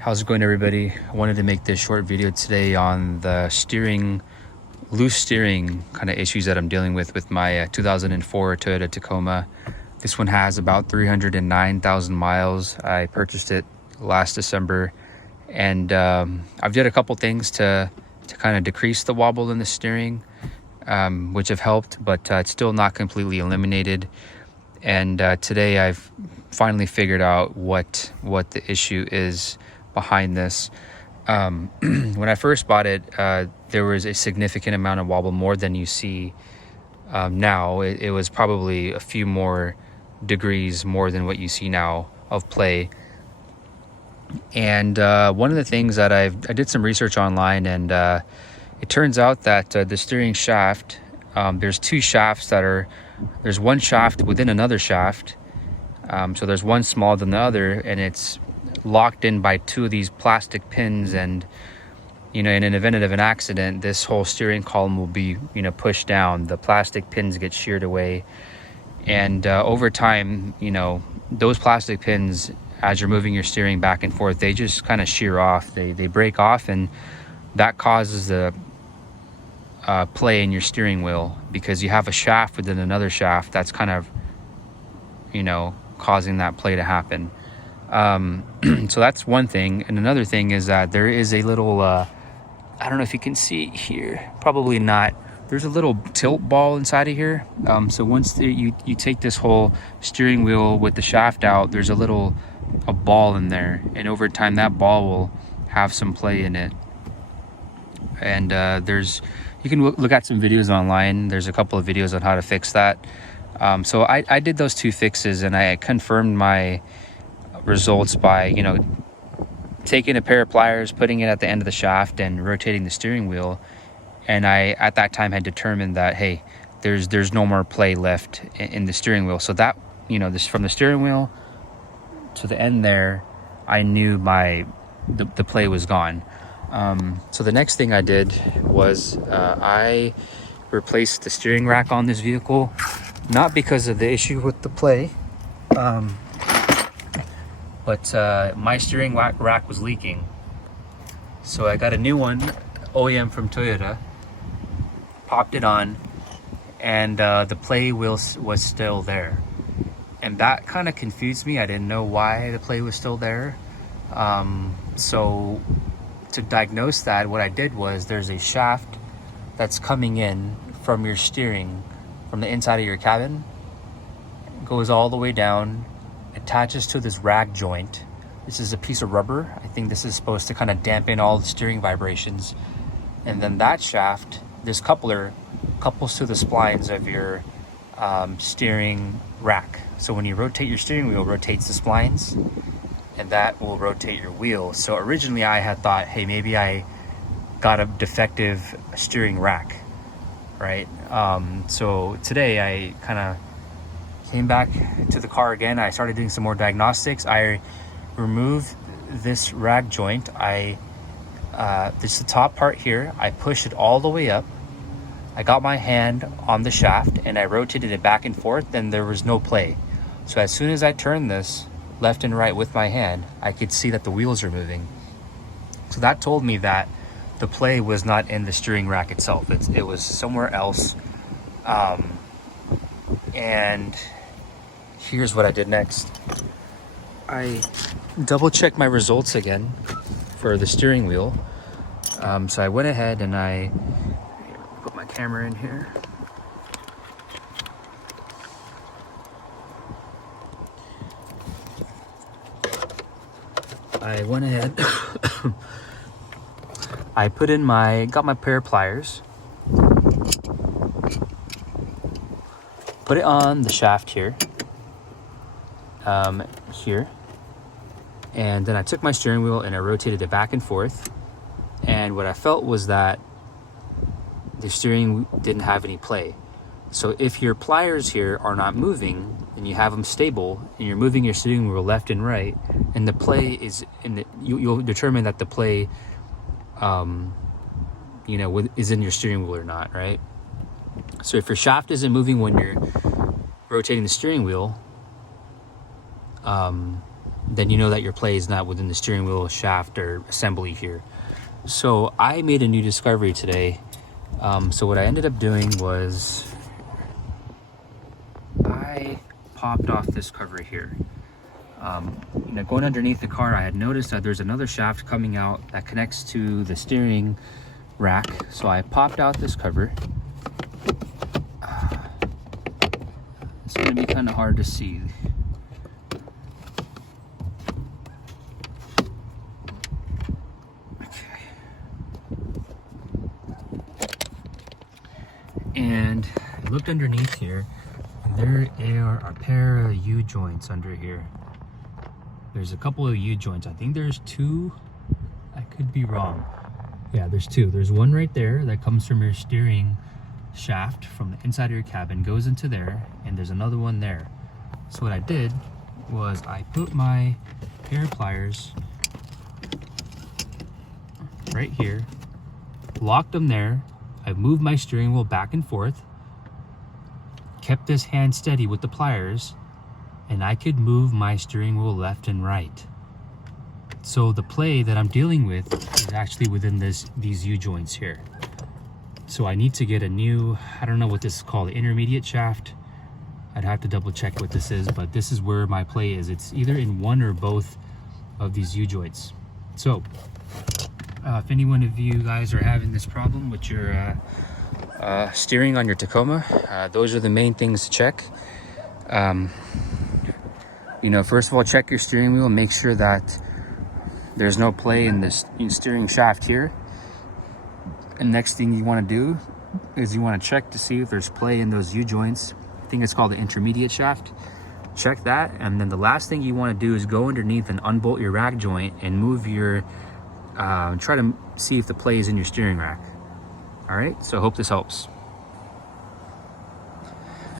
How's it going, everybody? I wanted to make this short video today on the loose steering kind of issues that I'm dealing with my 2004 Toyota Tacoma. This one has about 309,000 miles. I purchased it last December, and I've did a couple things to kind of decrease the wobble in the steering, which have helped, but it's still not completely eliminated. And today I've finally figured out what the issue is behind this. When I first bought it, there was a significant amount of wobble, more than you see now. It was probably a few more degrees more than what you see now of play. And one of the things that I did some research online, and it turns out that the steering shaft, there's two shafts there's one shaft within another shaft. So there's one smaller than the other, and it's locked in by two of these plastic pins. And in an event of an accident, this whole steering column will be pushed down. The plastic pins get sheared away, and over time, those plastic pins, as you're moving your steering back and forth, they just kind of shear off. They break off, and that causes the play in your steering wheel, because you have a shaft within another shaft that's kind of causing that play to happen. So that's one thing. And another thing is that there is a little I don't know if you can see it here, probably not. There's a little tilt ball inside of here. So once you take this whole steering wheel with the shaft out, there's a ball in there, and over time that ball will have some play in it. And you can look at some videos online. There's a couple of videos on how to fix that. So I did those two fixes, and I confirmed my results by taking a pair of pliers, putting it at the end of the shaft, and rotating the steering wheel. And I at that time had determined that, hey, there's no more play left in the steering wheel. So that this, from the steering wheel to the end there, I knew the play was gone. So the next thing I did was I replaced the steering rack on this vehicle, not because of the issue with the play, but my steering rack was leaking. So I got a new one, OEM from Toyota, popped it on, and the play wheel was still there. And that kind of confused me. I didn't know why the play was still there. So to diagnose that, what I did was, there's a shaft that's coming in from your steering, from the inside of your cabin, goes all the way down, attaches to this rag joint. This is a piece of rubber. I think this is supposed to kind of dampen all the steering vibrations. And then that shaft, this coupler, couples to the splines of your steering rack. So when you rotate your steering wheel, it rotates the splines, and that will rotate your wheel. So originally I had thought, hey, maybe I got a defective steering rack, right? So today I kind of came back to the car again. I started doing some more diagnostics. I removed this rag joint. This is the top part here. I pushed it all the way up. I got my hand on the shaft and I rotated it back and forth, and there was no play. So as soon as I turned this left and right with my hand, I could see that the wheels are moving. So that told me that the play was not in the steering rack itself. It was somewhere else. And here's what I did next. I double checked my results again for the steering wheel. So I went ahead and I put my camera in here. I went ahead, I got my pair of pliers, put it on the shaft here, and then I took my steering wheel and I rotated it back and forth. And what I felt was that the steering didn't have any play. So if your pliers here are not moving, and you have them stable, and you're moving your steering wheel left and right, and the play is you'll determine that the play is in your steering wheel or not, right? So if your shaft isn't moving when you're rotating the steering wheel, then you know that your play is not within the steering wheel shaft or assembly here. So I made a new discovery today. So what I ended up doing was I popped off this cover here. You know, going underneath the car, I had noticed that there's another shaft coming out that connects to the steering rack. So I popped out this cover. It's going to be kind of hard to see. Okay. And I looked underneath here, and there are a pair of U-joints under here. There's a couple of U-joints. I think there's two. I could be wrong. Yeah, there's two. There's one right there that comes from your steering shaft from the inside of your cabin, goes into there, and there's another one there. So what I did was I put my pair of pliers right here, locked them there. I moved my steering wheel back and forth, kept this hand steady with the pliers, and I could move my steering wheel left and right. So the play that I'm dealing with is actually within these U-joints here. So I need to get a new, I don't know what this is called, the intermediate shaft. I'd have to double check what this is, but this is where my play is. It's either in one or both of these U-joints. So if any one of you guys are having this problem with your steering on your Tacoma, those are the main things to check. You know, first of all, check your steering wheel and make sure that there's no play in this steering shaft here. And next thing you want to do is you want to check to see if there's play in those U-joints. I think it's called the intermediate shaft. Check that, and then the last thing you want to do is go underneath and unbolt your rack joint and move your, try to see if the play is in your steering rack. All right, so I hope this helps.